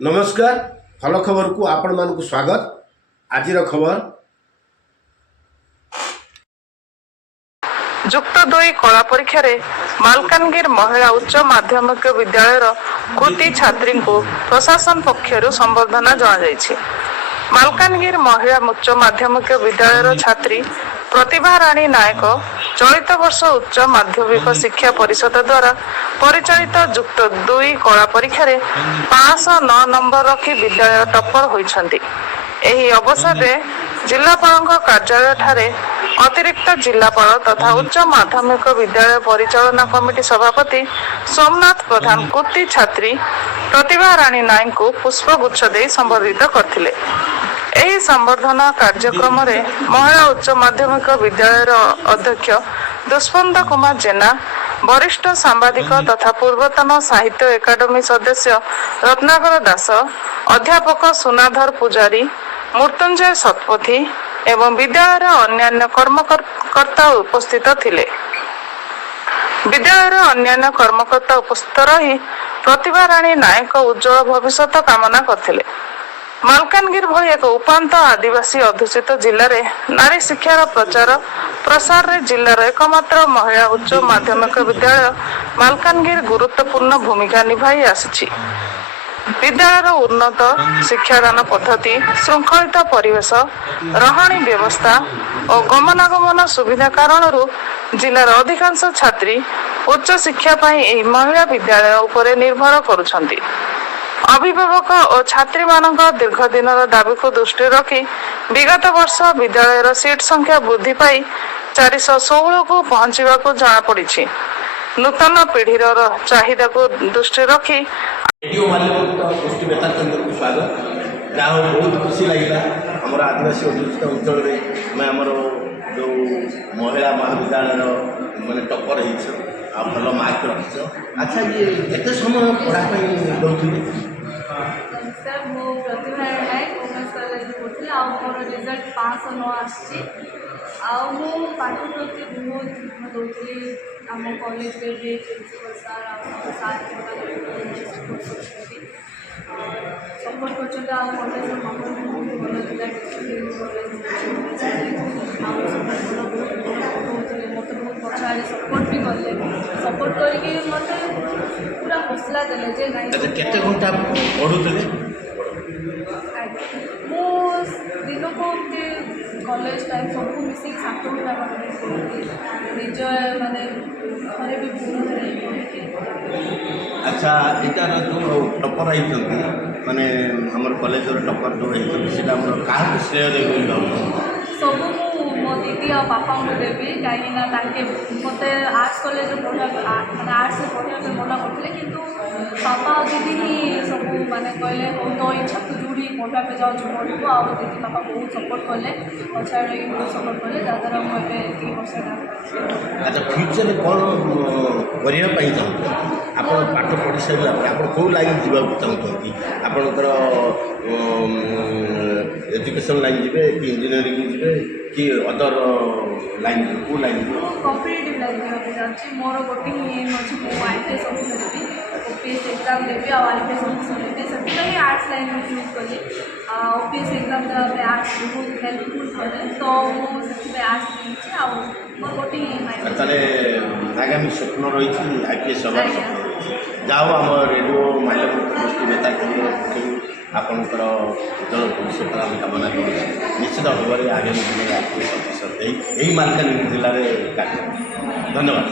नमस्कार भल खबर को आपण मानक स्वागत। आज खबर जुक्त 2 कला परीक्षा रे मालकानगिर महिला उच्च माध्यमिक विद्यालय कृति छात्री को प्रशासन पक्षर संबर्धना जनाଯାଇଛି। मालकानगिर महिला उच्च माध्यमिक विद्यालय छात्री प्रतिभा राणी नायक चलित वर्ष उच्च माध्यमिक शिक्षा परिषद द्वारा परिचालित जुक्त 2 कला परीक्षा रे 509 नंबर रखी विद्यालय टप्पर होइछन्ति। एही अवसर रे जिलापाल कार्यालय ठारे अतिरिक्त जिलापाल तथा उच्च माध्यमिक विद्यालय परिचालना कमिटी सभापति सोमनाथ प्रधान कृति छात्री प्रतिभा राणी नायक को पुष्पगुच्छ दे संबर्धित करथिले। एही संबर्धना कार्यक्रम रे महिला उच्च माध्यमिक विद्यालय अध्यक्ष दुष्पंद कुमार जेना, वरिष्ठ सांबादिक तथा पूर्वतन साहित्य एकाडेमी सदस्य रत्नाकर दास, अध्यापक सुनाधर पुजारी, मृत्युंजय शतपथी एवं विद्यालय अन्यान्य कर्मकर्ता उपस्थित थिले। विद्यालय अन्यान्य कर्मकर्ता उपस्थित रही प्रतिभा राणी नायक उज्जवल भविष्य कामना करथिले। मालकानगिर भली एक उपांत आदिवासी अध्युषित जिले में नारी शिक्षार प्रचार प्रसार रे जिलार एकमात्र महिला उच्च माध्यमिक विद्यालय मालकानगिर गुरुत्वपूर्ण भूमिका निभाई आसी। विद्यालय उन्नत शिक्षादान पद्धति, श्रृंखलित परिवेश, रहणी व्यवस्था और गमनागमन सुविधा कारण जिलार अधिकांश छात्री उच्च शिक्षा पाई एही महिला विद्यालय उपरे निर्भर करुछन्ति। अभिभावक और छात्री मानक दीर्घ दिन दाबी को दृष्टि रखी विगत वर्ष विद्यालय सीट संख्या वृद्धि पाई 416 को पहुंचवा को जना पड़ी। नूतन पीढ़ीर चाहिदा को दृष्टि रखी रेडियो माल्यवंत गोष्ठी बेतार केन्द्र को स्वागत। जहाँ बहुत खुशी लगे आमर आदिवासी अध्युषित अंचल में आमर जो महिला महाविद्यालय मैंने टपर हो भल मार्क रखिछ। अच्छा ये केते समय पढ़ाई दौले? नमस्कार, मो प्रतिभा नायक वोमेन्स कॉलेज पढ़ी मोर रिजल्ट 509 आसी। पाठ प्रति बहुत ध्यान दूसरी आम कॉलेज भी प्रिंसिपल सार सार सपोर्ट कर कॉलेज माहौल बहुत भल मत बहुत पचारे सपोर्ट भी कले सपोर्ट करके मत पूरा हौसला देले जे नहीं। केते घंटा पढ़ुले? मो दिन को कॉलेज टाइम सब मिसिक 7 घंटा निज माने घरे भी अच्छा यहाँ जो टपर होती माने आम कॉलेज टपर जो होती क्या श्रेय देवे? सब मो दीदी और पापा को देवी कहीं मत आर्ट्स कॉलेज पढ़ा मैंने आर्ट्स पढ़ा मना करते कि पापा और दीदी ही सब माने कहले हो तो इच्छा तू जो पढ़ा जाऊँ पढ़ू आ दीदी पापा बहुत सपोर्ट कले पछाड़ बहुत सपोर्ट कले जहाँद्वारा मुझे अच्छा फ्यूचर कौन करने चाहते आप पाठ पढ़ी सारा आप कौ लाइन जावाक चाहते आपणकर एजुकेशन लाइन जी कि इंजीनियरिंग जी कि अदर लाइन कौ लाइन? कॉम्पिटिटिव लाइन जावाक चाहूँगी। मोर गोटे एम अच्छी मुझे आईपीएस ऑफिसर भी ओपीएस एग्जाम देवी आईपीएस ऑफिसर देवी से आर्ट्स लाइन में चूज कली। ओपीएस एग्जाम देवाई आर्ट्स बहुत हेल्पफुल थे तो मुझे आर्ट्स नहीं मोर गोटे आगामी स्वप्न रही आईपीएस जाओ आम रेडियो माल्यवंत गोष्ठी बेतार केन्द्र आपणकर उज्जवल भविष्य कामना कर निश्चित भाव में आगामी दिन में आईपीएस अफिसर यही मालकानगिरी जिले में कार्य। धन्यवाद।